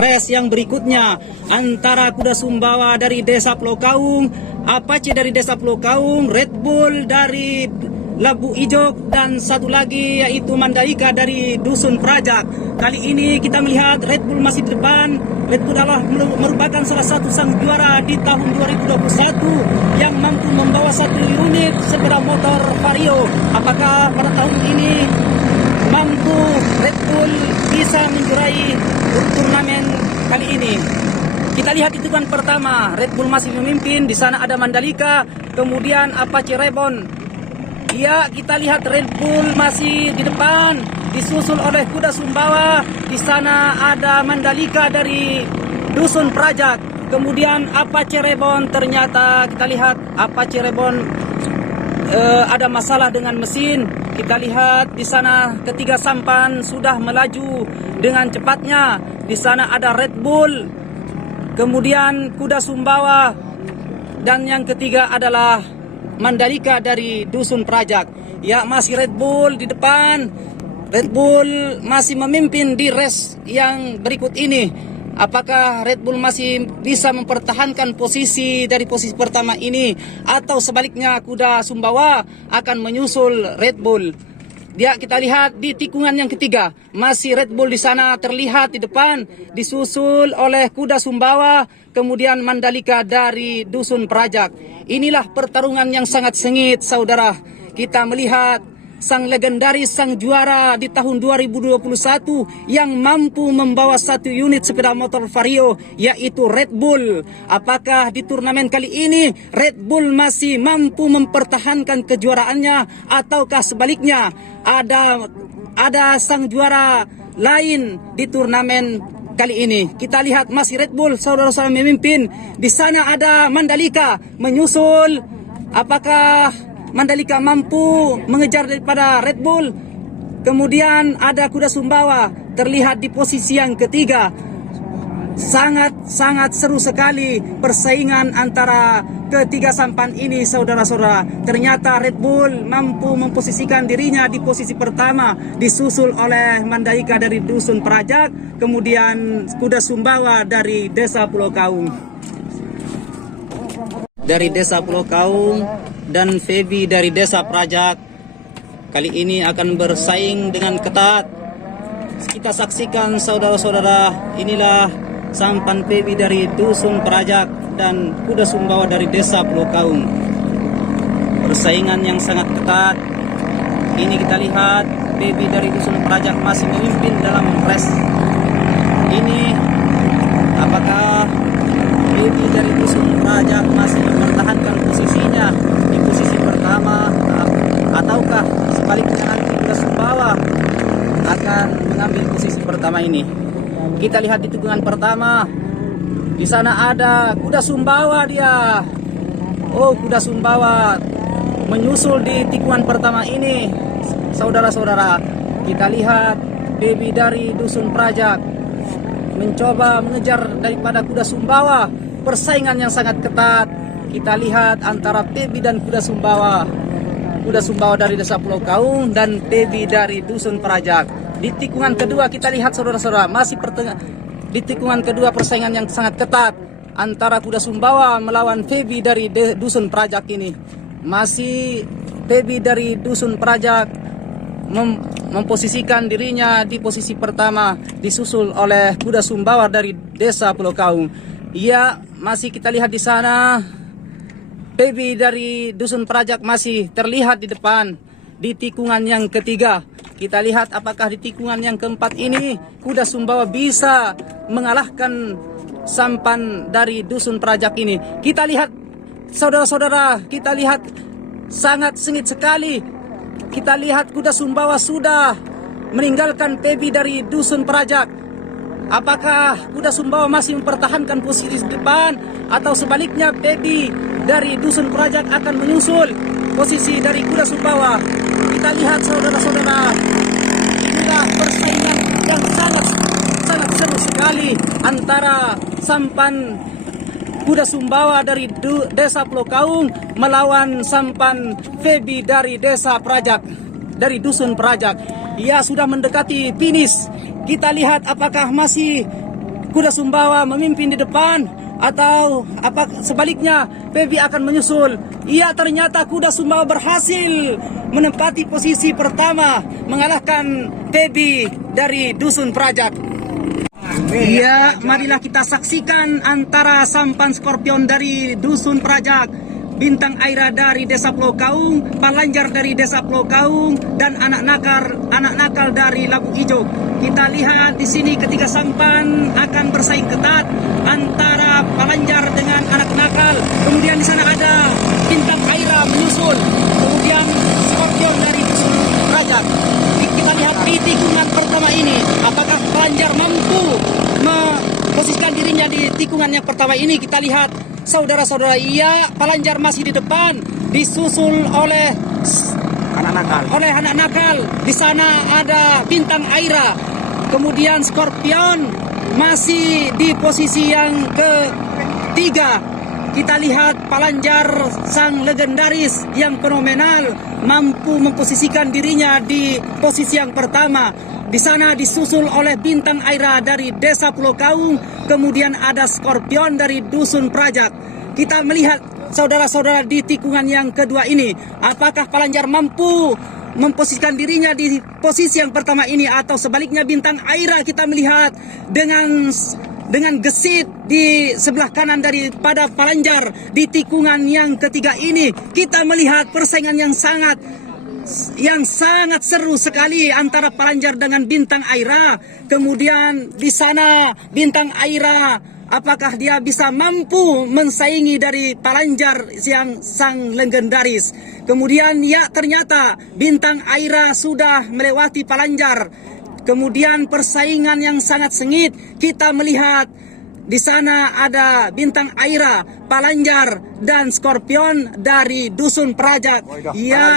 race yang berikutnya antara kuda Sumbawa dari Desa Pulau Kaung, Apache dari Desa Pulau Kaung, Red Bull dari Labu Ijo, dan satu lagi yaitu Mandalika dari Dusun Prajak. Kali ini kita melihat Red Bull masih di depan. Red Bull adalah merupakan salah satu sang juara di tahun 2021 yang mampu membawa satu unit sepeda motor Vario. Apakah pada tahun ini mampu Red Bull bisa menjuarai turnamen kali ini? Kita lihat hitungan pertama, Red Bull masih memimpin. Di sana ada Mandalika, kemudian Apache Reborn. Ya, kita lihat Red Bull masih di depan, disusul oleh kuda Sumbawa. Di sana ada Mandalika dari Dusun Prajak. Kemudian Apache Reborn, ternyata kita lihat Apache Reborn ada masalah dengan mesin. Kita lihat di sana ketiga sampan sudah melaju dengan cepatnya. Di sana ada Red Bull, kemudian kuda Sumbawa, dan yang ketiga adalah Mandalika dari Dusun Prajak. Ya, masih Red Bull di depan. Red Bull masih memimpin di race yang berikut ini. Apakah Red Bull masih bisa mempertahankan posisi dari posisi pertama ini, atau sebaliknya kuda Sumbawa akan menyusul Red Bull? Ya, kita lihat di tikungan yang ketiga, masih Red Bull di sana terlihat di depan, disusul oleh kuda Sumbawa, kemudian Mandalika dari Dusun Prajak. Inilah pertarungan yang sangat sengit, saudara. Kita melihat sang legendaris, sang juara di tahun 2021 yang mampu membawa satu unit sepeda motor Vario, yaitu Red Bull. Apakah di turnamen kali ini Red Bull masih mampu mempertahankan kejuaraannya, ataukah sebaliknya ada sang juara lain di turnamen kali ini? Kita lihat masih Red Bull, saudara-saudara, memimpin. Di sana ada Mandalika menyusul. Apakah Mandalika mampu mengejar daripada Red Bull? Kemudian ada kuda Sumbawa terlihat di posisi yang ketiga. Sangat seru sekali persaingan antara ketiga sampan ini, saudara-saudara. Ternyata Red Bull mampu memposisikan dirinya di posisi pertama, disusul oleh Mandalika dari Dusun Prajak, kemudian kuda Sumbawa dari Desa Pulau Kaung. Dari Desa Pulau Kaung dan Febi dari Desa Prajak kali ini akan bersaing dengan ketat. Kita saksikan, saudara-saudara, inilah sampan Febi dari Dusun Prajak dan kuda Sumbawa dari Desa Pulau Kaung. Persaingan yang sangat ketat. Ini kita lihat Febi dari Dusun Prajak masih memimpin dalam race ini. Apakah Febi dari Dusun Prajak masih mempertahankan posisinya di posisi pertama, ataukah sebaliknya nanti kuda Sumbawa akan mengambil posisi pertama ini? Kita lihat di tikungan pertama. Di sana ada kuda Sumbawa dia. Oh, kuda Sumbawa menyusul di tikungan pertama ini. Saudara-saudara, kita lihat Febi dari Dusun Prajak mencoba mengejar daripada kuda Sumbawa. Persaingan yang sangat ketat. Kita lihat antara Febi dan kuda Sumbawa. Kuda Sumbawa dari Desa Pulau Kaung dan Febi dari Dusun Prajak. Di tikungan kedua kita lihat, saudara-saudara, masih di tikungan kedua persaingan yang sangat ketat antara kuda Sumbawa melawan Febi dari Dusun Prajak ini. Masih Febi dari Dusun Prajak memposisikan dirinya di posisi pertama, disusul oleh kuda Sumbawa dari Desa Pulau Kaung. Iya, masih kita lihat di sana Febi dari Dusun Prajak masih terlihat di depan di tikungan yang ketiga. Kita lihat apakah di tikungan yang keempat ini kuda Sumbawa bisa mengalahkan sampan dari Dusun Prajak ini. Kita lihat, saudara-saudara, kita lihat sangat sengit sekali. Kita lihat kuda Sumbawa sudah meninggalkan Febi dari Dusun Prajak. Apakah kuda Sumbawa masih mempertahankan posisi di depan, atau sebaliknya Febi dari Dusun Prajak akan menyusul posisi dari kuda Sumbawa? Kita lihat, saudara-saudara, inilah persaingan yang sangat seru sekali antara sampan kuda Sumbawa dari Desa Pulau Kaung melawan sampan Febi dari Desa Prajak, dari Dusun Prajak. Ia sudah mendekati finish. Kita lihat apakah masih Kuda Sumbawa memimpin di depan, atau apa sebaliknya Pebi akan menyusul. Iya, ternyata Kuda Sumbawa berhasil menempati posisi pertama, mengalahkan Pebi dari Dusun Prajak. Iya, marilah kita saksikan antara sampan Skorpion dari Dusun Prajak, Bintang Aira dari Desa Pulau Kaung, Palanjar dari Desa Pulau Kaung, dan anak nakal dari Labu Ijo. Kita lihat di sini ketiga sampan akan bersaing ketat antara Palanjar dengan anak nakal. Kemudian di sana ada Bintang Aira menyusul. Kemudian Skorpion dari Dusun Prajak. Kita lihat di tikungan pertama ini, apakah Palanjar mampu memposisikan dirinya di tikungan yang pertama ini. Kita lihat saudara-saudara, iya, Palanjar masih di depan, disusul oleh anak nakal. Di sana ada Bintang Aira. Kemudian Skorpion masih di posisi yang ketiga. Kita lihat Palanjar sang legendaris yang fenomenal mampu memposisikan dirinya di posisi yang pertama. Di sana disusul oleh Bintang Aira dari Desa Pulau Kaung, kemudian ada Skorpion dari Dusun Prajak. Kita melihat saudara-saudara di tikungan yang kedua ini, apakah Palanjar mampu memposisikan dirinya di posisi yang pertama ini, atau sebaliknya Bintang Aira kita melihat dengan gesit di sebelah kanan daripada Palanjar di tikungan yang ketiga ini. Kita melihat persaingan yang sangat seru sekali antara Palanjar dengan Bintang Aira. Kemudian di sana Bintang Aira, apakah dia bisa mampu mensaingi dari Palanjar yang sang legendaris? Kemudian ya, ternyata Bintang Aira sudah melewati Palanjar. Kemudian persaingan yang sangat sengit. Kita melihat di sana ada Bintang Aira, Palanjar, dan Skorpion dari Dusun Prajak. Ya,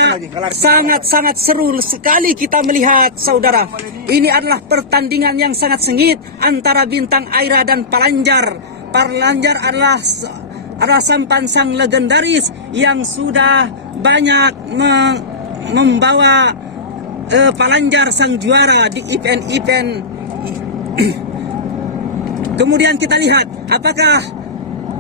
sangat-sangat seru sekali kita melihat, saudara. Ini adalah pertandingan yang sangat sengit antara Bintang Aira dan Palanjar. Palanjar adalah sampan sang legendaris yang sudah banyak membawa Palanjar sang juara di event-event. Kemudian kita lihat apakah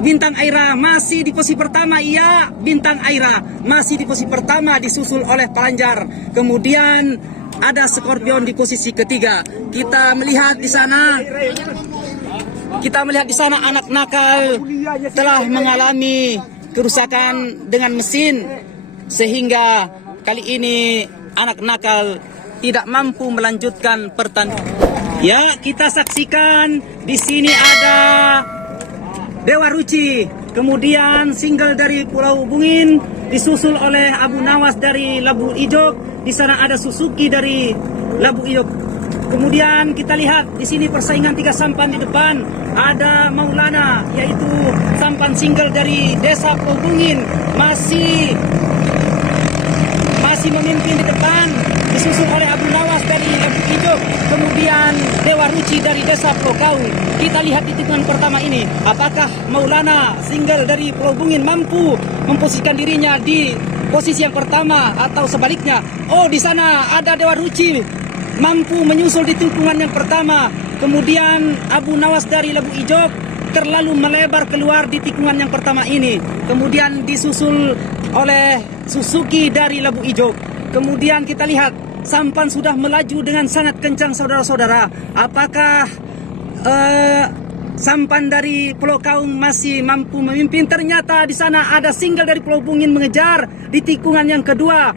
Bintang Aira masih di posisi pertama. Iya, Bintang Aira masih di posisi pertama disusul oleh Palanjar. Kemudian ada Skorpion di posisi ketiga. Kita melihat di sana anak nakal telah mengalami kerusakan dengan mesin, sehingga kali ini anak nakal tidak mampu melanjutkan pertandingan. Ya, kita saksikan di sini ada Dewa Ruci, kemudian Single dari Pulau Bungin disusul oleh Abu Nawas dari Labu Ijo. Di sana ada Suzuki dari Labu Ijo. Kemudian kita lihat di sini persaingan tiga sampan di depan. Ada Maulana, yaitu sampan Single dari Desa Pulau Bungin, masih memimpin di depan, disusul oleh Abu Nawas dari Labu Ijo. Kemudian Dewa Ruci dari Desa Pulau Kaung. Kita lihat di tikungan pertama ini, apakah Maulana Single dari Pulau Bungin mampu memposisikan dirinya di posisi yang pertama, atau sebaliknya. Oh, di sana ada Dewa Ruci mampu menyusul di tikungan yang pertama. Kemudian Abu Nawas dari Labu Ijo terlalu melebar keluar di tikungan yang pertama ini. Kemudian disusul oleh Suzuki dari Labu Ijo. Kemudian kita lihat sampan sudah melaju dengan sangat kencang, saudara-saudara. Apakah sampan dari Pulau Kaung masih mampu memimpin? Ternyata di sana ada Single dari Pulau Bungin mengejar di tikungan yang kedua.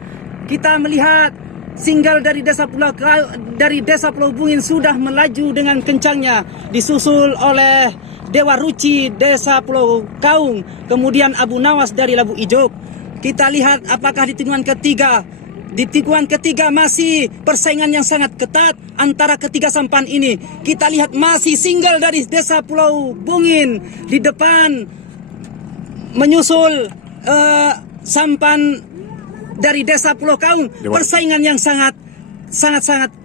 Kita melihat Single dari Desa Pulau Bungin sudah melaju dengan kencangnya, disusul oleh Dewa Ruci Desa Pulau Kaung, kemudian Abu Nawas dari Labu Ijo. Kita lihat apakah di tikungan ketiga. Di tikungan ketiga masih persaingan yang sangat ketat antara ketiga sampan ini. Kita lihat masih Single dari Desa Pulau Bungin di depan, menyusul sampan dari Desa Pulau Kaung. Persaingan yang sangat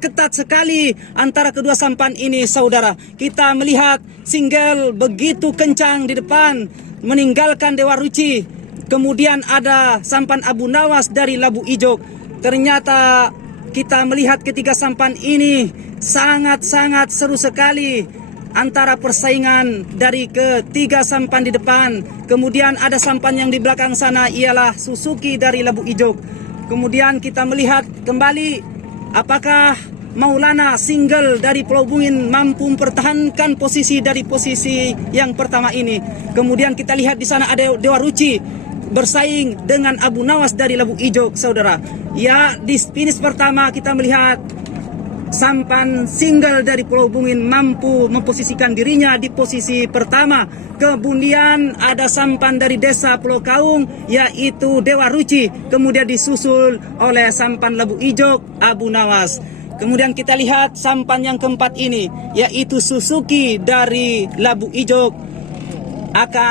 ketat sekali antara kedua sampan ini, saudara. Kita melihat Single begitu kencang di depan, meninggalkan Dewa Ruci. Kemudian ada sampan Abu Nawas dari Labu Ijo. Ternyata kita melihat ketiga sampan ini sangat seru sekali. antara persaingan dari ketiga sampan di depan. Kemudian ada sampan yang di belakang sana ialah Suzuki dari Labu Ijo. Kemudian kita melihat kembali apakah Maulana single dari Pulau Bungin mampu mempertahankan posisi dari posisi yang pertama ini. Kemudian kita lihat di sana ada Dewa Ruci bersaing dengan Abu Nawas dari Labu Ijo, saudara. Ya, di finish pertama kita melihat sampan single dari Pulau Bungin mampu memposisikan dirinya di posisi pertama. Kemudian ada sampan dari desa Pulau Kaung yaitu Dewa Ruci. Kemudian disusul oleh sampan Labu Ijo Abu Nawas. Kemudian kita lihat sampan yang keempat ini yaitu Suzuki dari Labu Ijo akan